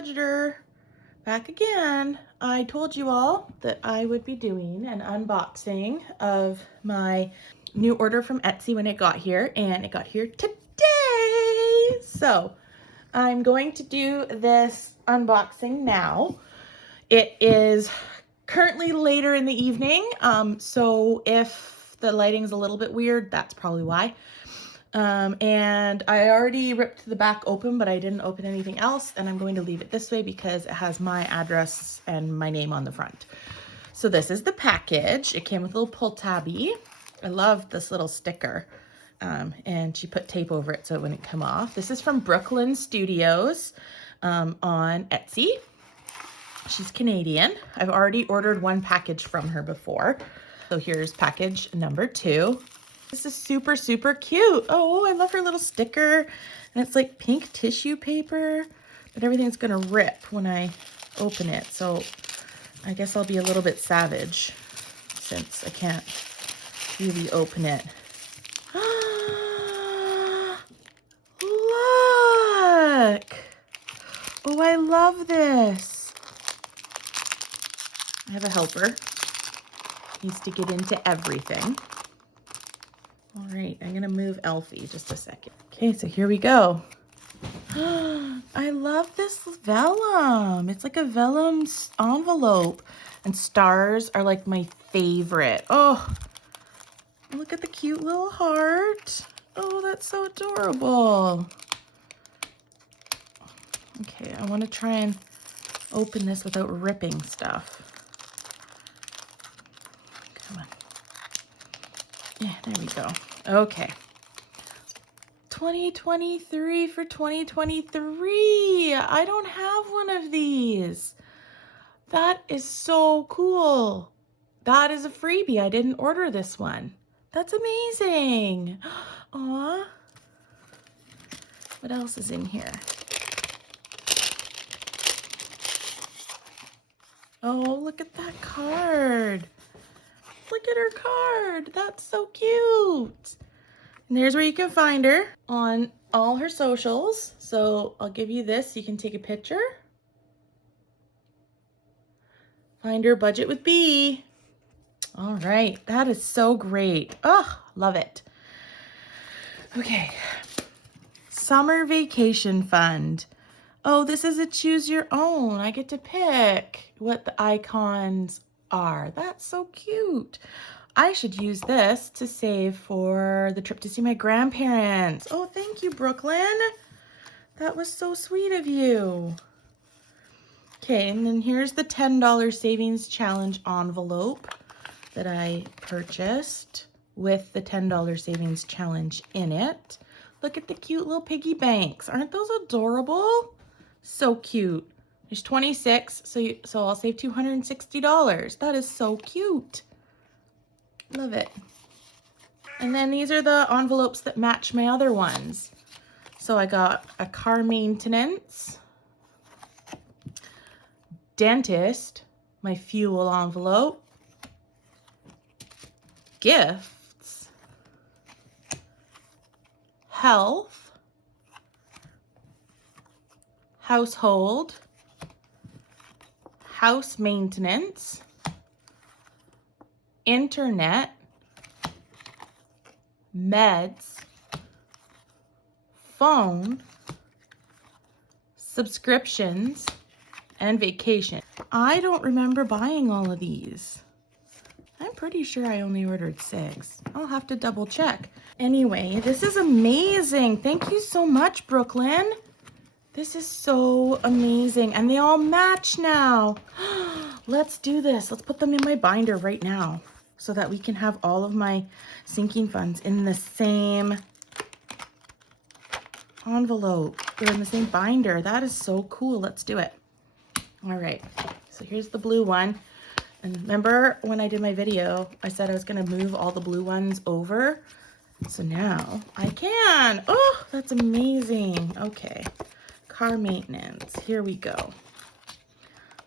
budgeter back again. I told you all that I would be doing an unboxing of my new order from Etsy when it got here, and it got here today. So I'm going to do this unboxing now. It is currently later in the evening, so if the lighting's a little bit weird, that's probably why. And I already ripped the back open, but I didn't open anything else, and I'm going to leave it this way because it has my address and my name on the front. So this is the package. It came with a little pull tabby. I love this little sticker. And she put tape over it so it wouldn't come off. This is from Brooklyn Studios on Etsy. She's Canadian. I've already ordered one package from her before. So here's package number 2. This is super, super cute. Oh, I love her little sticker. And it's like pink tissue paper, but everything's gonna rip when I open it. So I guess I'll be a little bit savage since I can't really open it. Look! Oh, I love this. I have a helper. Needs to get into everything. All right, I'm gonna move Elfie just a second. Okay, so here we go. I love this vellum. It's like a vellum envelope, and stars are like my favorite. Oh, look at the cute little heart. Oh, that's so adorable. Okay, I want to try and open this without ripping stuff. Come on. Yeah, there we go. Okay. 2023 for 2023. I don't have one of these. That is so cool. That is a freebie. I didn't order this one. That's amazing. Aw. What else is in here? Oh, look at that card. Look at her card. That's so cute. And there's where you can find her on all her socials. So I'll give you this so you can take a picture. Find her budget with B. All right, that is so great. Oh, love it. Okay, summer vacation fund. Oh, this is a choose your own. I get to pick what the icons are. That's so cute. I should use this to save for the trip to see my grandparents. Oh, thank you, Brooklyn. That was so sweet of you. Okay, and then here's the $10 savings challenge envelope that I purchased with the $10 savings challenge in it. Look at the cute little piggy banks. Aren't those adorable? So cute. There's 26, so I'll save $260. That is so cute. Love it. And then these are the envelopes that match my other ones. So I got a car maintenance, dentist, my fuel envelope, gifts, health, household, house maintenance, internet, meds, phone, subscriptions, and vacation. I don't remember buying all of these. I'm pretty sure I only ordered 6. I'll have to double check. Anyway, this is amazing. Thank you so much, Brooklyn. This is so amazing. And they all match now. Let's do this. Let's put them in my binder right now so that we can have all of my sinking funds in the same envelope. They're in the same binder. That is so cool. Let's do it. All right. So here's the blue one. And remember when I did my video, I said I was going to move all the blue ones over. So now I can. Oh, that's amazing. Okay. Car maintenance. Here we go.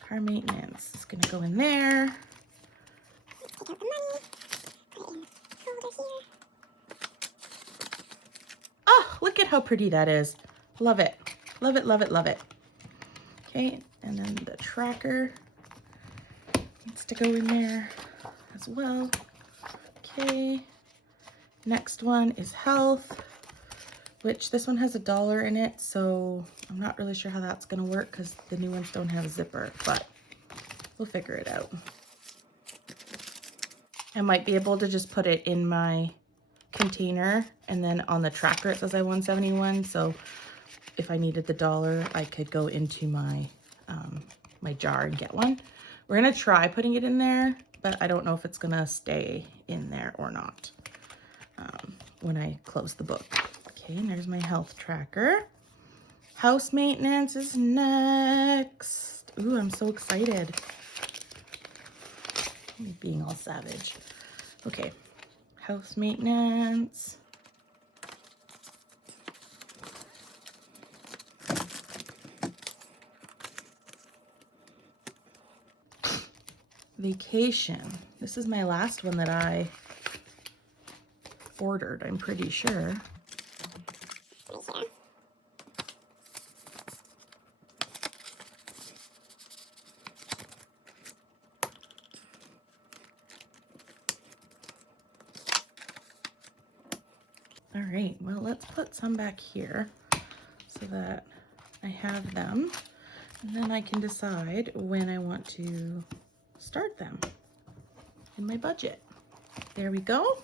Car maintenance is going to go in there. Take out the money. Put it in the folder here. Oh, look at how pretty that is. Love it. Love it, love it, love it. Okay, and then the tracker needs to go in there as well. Okay, next one is health, which this one has $1 in it, so I'm not really sure how that's gonna work because the new ones don't have a zipper, but we'll figure it out. I might be able to just put it in my container, and then on the tracker it says I won 71, so if I needed the $1, I could go into my my jar and get one. We're gonna try putting it in there, but I don't know if it's gonna stay in there or not when I close the book. Okay, and there's my health tracker. House maintenance is next. Ooh, I'm so excited. I'm being all savage. Okay, house maintenance. Vacation. This is my last one that I ordered, I'm pretty sure. All right, well, let's put some back here so that I have them, and then I can decide when I want to start them in my budget. There we go.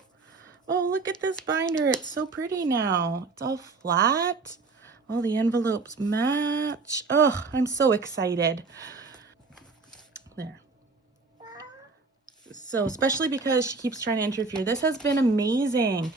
Oh, look at this binder. It's so pretty now. It's all flat. All the envelopes match. Oh, I'm so excited. There. So especially because she keeps trying to interfere. This has been amazing.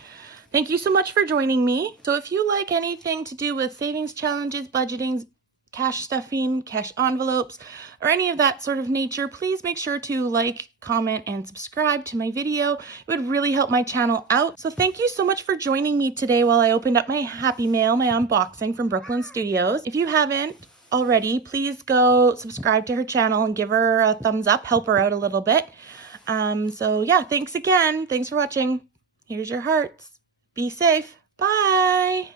Thank you so much for joining me. So if you like anything to do with savings challenges, budgeting, cash stuffing, cash envelopes, or any of that sort of nature, please make sure to like, comment, and subscribe to my video. It would really help my channel out. So thank you so much for joining me today while I opened up my Happy Mail, my unboxing from Brooklyn Studios. If you haven't already, please go subscribe to her channel and give her a thumbs up, help her out a little bit. So yeah, thanks again. Thanks for watching. Here's your hearts. Be safe. Bye.